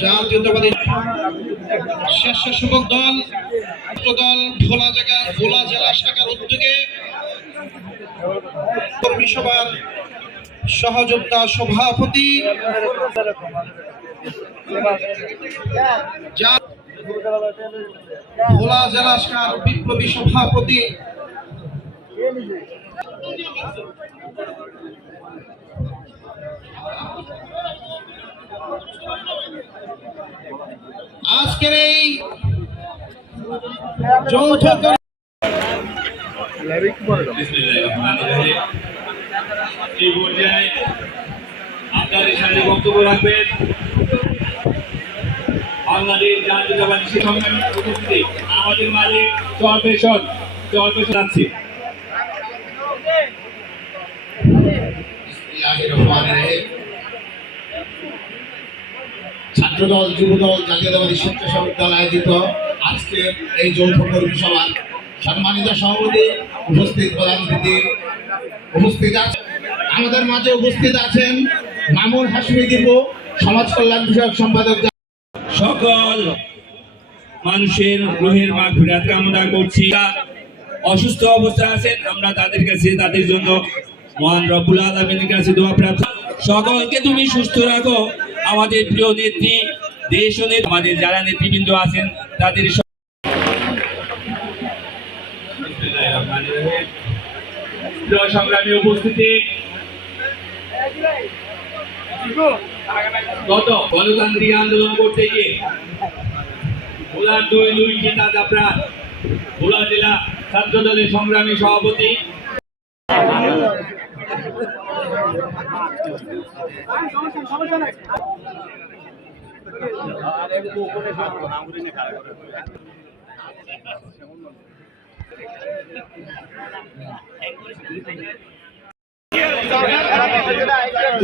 জাতীয়তাবাদী দল জায়গা ভোলা জেলা শাখার সহযোদ্ধা সভাপতি ভোলা জেলা শাখার বিপ্লবী সভাপতি আজকের এই যৌথ। এই পর্যায়ে আপনাদের সামনে বক্তব্য রাখবেন বাংলাদেশ ছাত্রদল যুবদল, জাতীয়তাবাদী স্বেচ্ছাসেবক দল আয়োজিত আজকের এই যৌথ কর্মী সভা সম্মানিত সভাপতি উপস্থিত প্রধান অতিথি উপস্থিত আছেন। আমাদের মাঝে উপস্থিত আছেন মামুন হাসমি দীপু, সমাজ কল্যাণ বিষয়ক সম্পাদক সকল মানুষের রুহের মা ফিরাত কামনা করছি। অসুস্থ অবস্থায় আছেন, আমরা তাদের কাছে, তাদের জন্য মহান রব্বুল আলমিনের কাছে দোয়া প্রার্থনা সকলকে তুমি সুস্থ রাখো। আমাদের প্রিয় নেত্রী, দেশ ও আমাদের যারা নেতৃবৃন্দ আছেন, তাদের সংগ্রামী উপস্থিতি, গত গণতান্ত্রিক আন্দোলন করতে গিয়ে ভোলার দুই দুই নেতা ভোলা জেলা ছাত্র দলের সংগ্রামী সভাপতি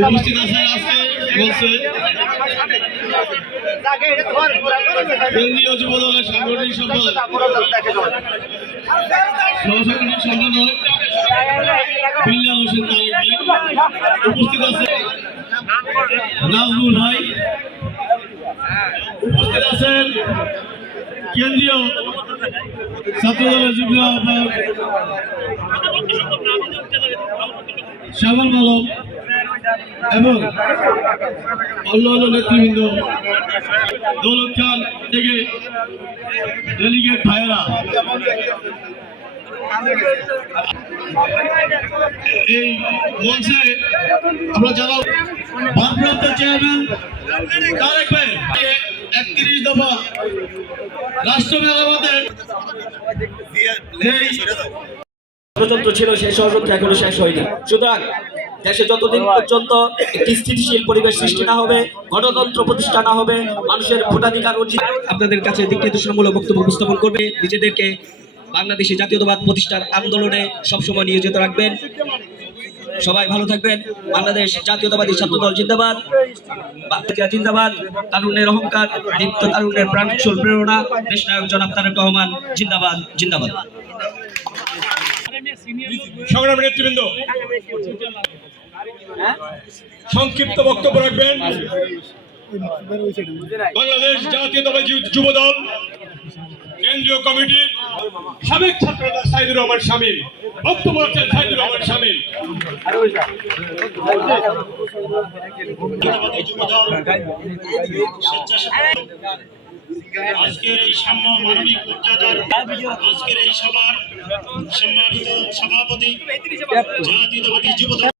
উপস্থিত আছেন আজকে বলছে কেন্দ্রীয় যুব উপস্থিত আছে। নাজমুল ভাই উপস্থিত আছেন। কেন্দ্রীয় ছাত্র দলের যুগ্ম আহ্বায়ক শ্যামল মালম এবং অন্যান্য নেতৃবৃন্দ দৌলত খান থেকে ডেলিগেট ভাইয়েরা। এই মঞ্চে আমরা যারা ভারপ্রাপ্ত চেয়ারম্যান তারেক ভাই একত্রিশ দফা রাষ্ট্র মেরামতের এই ষড়যন্ত্র ছিল সেই ষড়যন্ত্র এখনও শেষ হয়নি। সুতরাং দেশে যতদিন পর্যন্ত একটি স্থিতিশীল পরিবেশ সৃষ্টি না হবে গণতন্ত্র প্রতিষ্ঠা না হবে মানুষের ভোটাধিকার অর্জিত আপনাদের কাছে দিক নির্দেশনামূলক বক্তব্য উপস্থাপন করবে নিজেদেরকে বাংলাদেশি জাতীয়তাবাদ প্রতিষ্ঠার আন্দোলনে সবসময় নিয়োজিত রাখবেন। সবাই ভালো থাকবেন। বাংলাদেশ জাতীয়তাবাদী ছাত্রদল জিন্দাবাদ। জিন্দাবাদ। তারুণ্যের অহংকার, দীপ্ত তারুণ্যের প্রাণোচ্ছল প্রেরণা, দেশনায়ক জনাব তারেক রহমান, জিন্দাবাদ জিন্দাবাদ। সংগ্রাম নেতৃবৃন্দ, সংক্ষিপ্ত বক্তব্য রাখবেন। বাংলাদেশ জাতীয়তাবাদী যুব দল, কেন্দ্রীয় কমিটির সাবেক ছাত্র নেতা সাইদুর রহমান শামীম, বক্তব্য রাখছেন সাইদুর রহমান শামীম। আজকের এই সাম্য মানবিক মর্যাদার আজকের এই সভার সম্মানিত সভাপতি জাতীয়তাবাদী যুবদল।